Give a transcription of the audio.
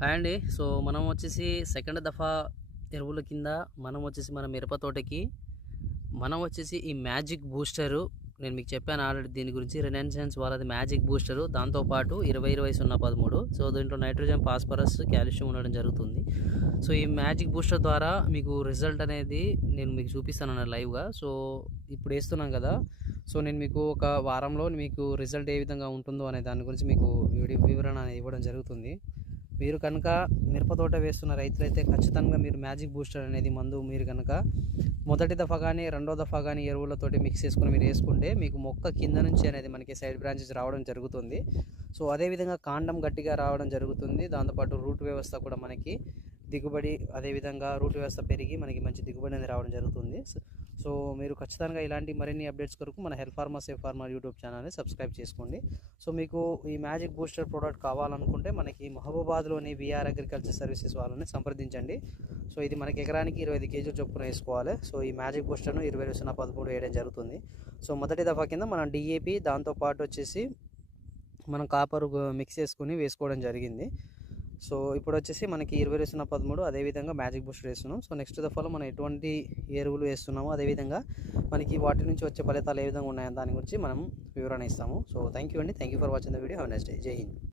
Hi అండి. So, మనం వచ్చేసి సెకండ్ దఫా ఎరువుల కింద మన మిరప తోటకి ఈ మ్యాజిక్ బూస్టరు నేను మీకు చెప్పాను ఆల్రెడీ దీని గురించి. రెనెసాన్స్ వాళ్ళది మ్యాజిక్ బూస్టరు. దాంతో పాటు 20-20-0-13 సో, దీంట్లో నైట్రోజన్, ఫాస్ఫరస్, కాల్షియం ఉండడం జరుగుతుంది. సో, ఈ మ్యాజిక్ బూస్టర్ ద్వారా మీకు రిజల్ట్ అనేది నేను మీకు చూపిస్తానన్న లైవ్‌గా. సో, ఇప్పుడు ఏస్తున్నాం కదా! సో, నేను మీకు ఒక వారంలో మీకు రిజల్ట్ ఏ విధంగా ఉంటుందో అనే దాని గురించి మీకు వివరణ అనేది ఇవ్వడం జరుగుతుంది. మీరు కనుక మిరప తోట వేస్తున్న రైతులైతే ఖచ్చితంగా మీరు మ్యాజిక్ బూస్టర్ అనేది మందు మీరు కనుక మొదటి దఫా కానీ రెండో దఫా కానీ ఎరువులతోటి మిక్స్ చేసుకుని మీరు వేసుకుంటే మీకు మొక్క కింద నుంచి అనేది మనకి సైడ్ బ్రాంచెస్ రావడం జరుగుతుంది. సో, అదేవిధంగా కాండం గట్టిగా రావడం జరుగుతుంది. దాంతోపాటు రూట్ వ్యవస్థ కూడా మనకి దిగుబడి, అదేవిధంగా రూట్ వ్యవస్థ పెరిగి మనకి మంచి దిగుబడి అనేది రావడం జరుగుతుంది. సో, మీరు ఖచ్చితంగా ఇలాంటి మరిన్ని అప్డేట్స్ కొరకు మన health farmer safe farmer YouTube ఛానల్ని సబ్స్క్రైబ్ చేసుకోండి. సో, మీకు ఈ మ్యాజిక్ బూస్టర్ ప్రోడక్ట్ కావాలనుకుంటే మనకి మహబూబాద్లోని విఆర్ అగ్రికల్చర్ సర్వీసెస్ వాళ్ళని సంప్రదించండి. సో, ఇది మనకి ఎకరానికి 25 కేజీల చొప్పున వేసుకోవాలి. సో, ఈ మ్యాజిక్ బూస్టర్ను 20-13 వేయడం జరుగుతుంది. సో, మొదటి దఫా కింద మనం డిఏపి దాంతోపాటు వచ్చేసి మనం కాపర్ మిక్స్ చేసుకుని వేసుకోవడం జరిగింది. సో, ఇప్పుడు వచ్చేసి మనకి 20-13 అదేవిధంగా మ్యాజిక్ బూస్టర్ వేస్తున్నాం. సో, నెక్స్ట్ దఫాలో మనం ఎటువంటి ఎరువులు వేస్తున్నామో అదేవిధంగా మనకి వాటి నుంచి వచ్చే ఫలితాలు ఏ విధంగా ఉన్నాయని దాని గురించి మనం వివరణ ఇస్తాము. సో, థ్యాంక్ యూ అండి. Thank you for watching the video. Have a nice day. జై హింద్.